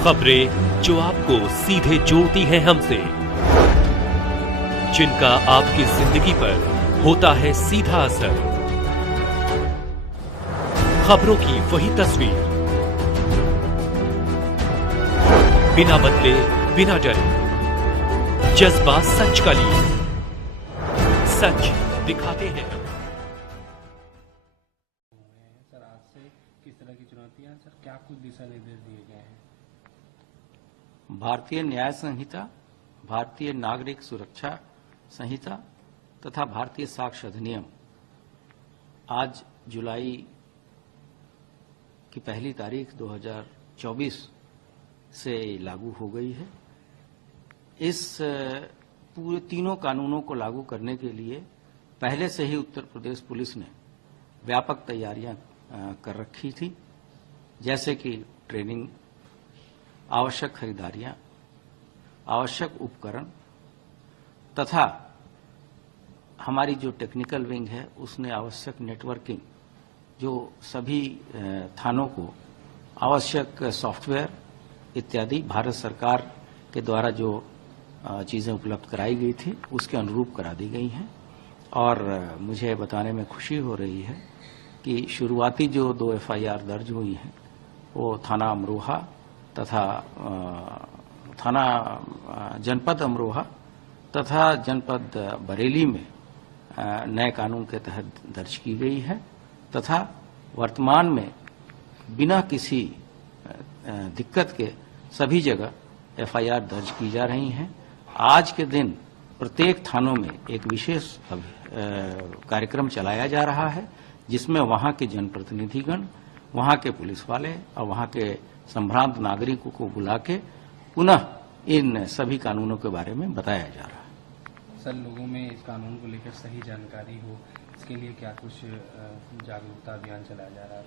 खबरें जो आपको सीधे जोड़ती हैं हमसे, जिनका आपकी जिंदगी पर होता है सीधा असर। खबरों की वही तस्वीर, बिना बदले बिना डरे, जज्बा सच का लिए, सच दिखाते हैं। सर, आज से किस तरह की चुनौतियां, सर क्या कुछ दिशा निर्देश दिए गए हैं? भारतीय न्याय संहिता, भारतीय नागरिक सुरक्षा संहिता तथा भारतीय साक्ष्य अधिनियम आज जुलाई की पहली तारीख 2024 से लागू हो गई है। इस पूरे तीनों कानूनों को लागू करने के लिए पहले से ही उत्तर प्रदेश पुलिस ने व्यापक तैयारियां कर रखी थी, जैसे कि ट्रेनिंग, आवश्यक खरीदारियां, आवश्यक उपकरण तथा हमारी जो टेक्निकल विंग है उसने आवश्यक नेटवर्किंग, जो सभी थानों को आवश्यक सॉफ्टवेयर इत्यादि भारत सरकार के द्वारा जो चीज़ें उपलब्ध कराई गई थी उसके अनुरूप करा दी गई हैं। और मुझे बताने में खुशी हो रही है कि शुरुआती जो 2 FIR दर्ज हुई हैं वो थाना अमरोहा तथा थाना जनपद अमरोहा तथा जनपद बरेली में नए कानून के तहत दर्ज की गई है तथा वर्तमान में बिना किसी दिक्कत के सभी जगह FIR दर्ज की जा रही हैं। आज के दिन प्रत्येक थानों में एक विशेष कार्यक्रम चलाया जा रहा है, जिसमें वहां के जनप्रतिनिधिगण, वहां के पुलिस वाले और वहां के संभ्रांत नागरिकों को बुला के पुनः इन सभी कानूनों के बारे में बताया जा रहा है। सर, लोगों में इस कानून को लेकर सही जानकारी हो, इसके लिए क्या कुछ जागरूकता अभियान चलाया जा रहा है?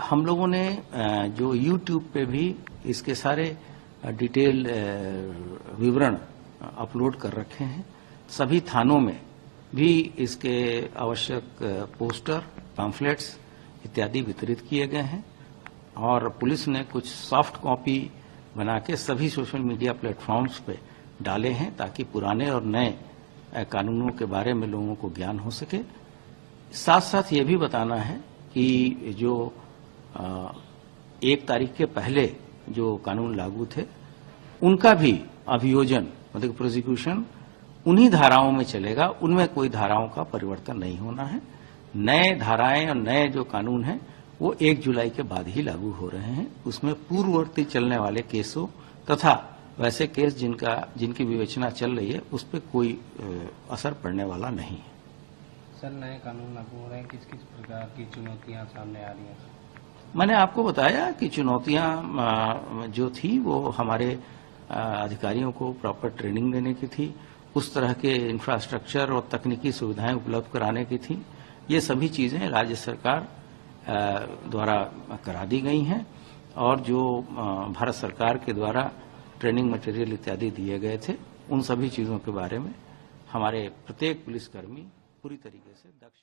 हम लोगों ने जो YouTube पे भी इसके सारे डिटेल विवरण अपलोड कर रखे हैं। सभी थानों में भी इसके आवश्यक पोस्टर, पैम्फलेट्स इत्यादि वितरित किए गए हैं और पुलिस ने कुछ सॉफ्ट कॉपी बना के सभी सोशल मीडिया प्लेटफॉर्म्स पे डाले हैं ताकि पुराने और नए कानूनों के बारे में लोगों को ज्ञान हो सके। साथ साथ ये भी बताना है कि जो 1 तारीख के पहले जो कानून लागू थे उनका भी अभियोजन मतलब प्रोसिक्यूशन उन्हीं धाराओं में चलेगा, उनमें कोई धाराओं का परिवर्तन नहीं होना है। नए धाराएं और नए जो कानून हैं वो 1 जुलाई के बाद ही लागू हो रहे हैं। उसमें पूर्ववर्ती चलने वाले केसों तथा वैसे केस जिनकी विवेचना चल रही है उस पर कोई असर पड़ने वाला नहीं है। सर, नए कानून लागू हो रहे हैं, किस किस प्रकार की चुनौतियां सामने आ रही हैं? मैंने आपको बताया कि चुनौतियां जो थी वो हमारे अधिकारियों को प्रॉपर ट्रेनिंग देने की थी, उस तरह के इंफ्रास्ट्रक्चर और तकनीकी सुविधाएं उपलब्ध कराने की थी। ये सभी चीजें राज्य सरकार द्वारा करा दी गई हैं और जो भारत सरकार के द्वारा ट्रेनिंग मटेरियल इत्यादि दिए गए थे उन सभी चीजों के बारे में हमारे प्रत्येक पुलिसकर्मी पूरी तरीके से दक्ष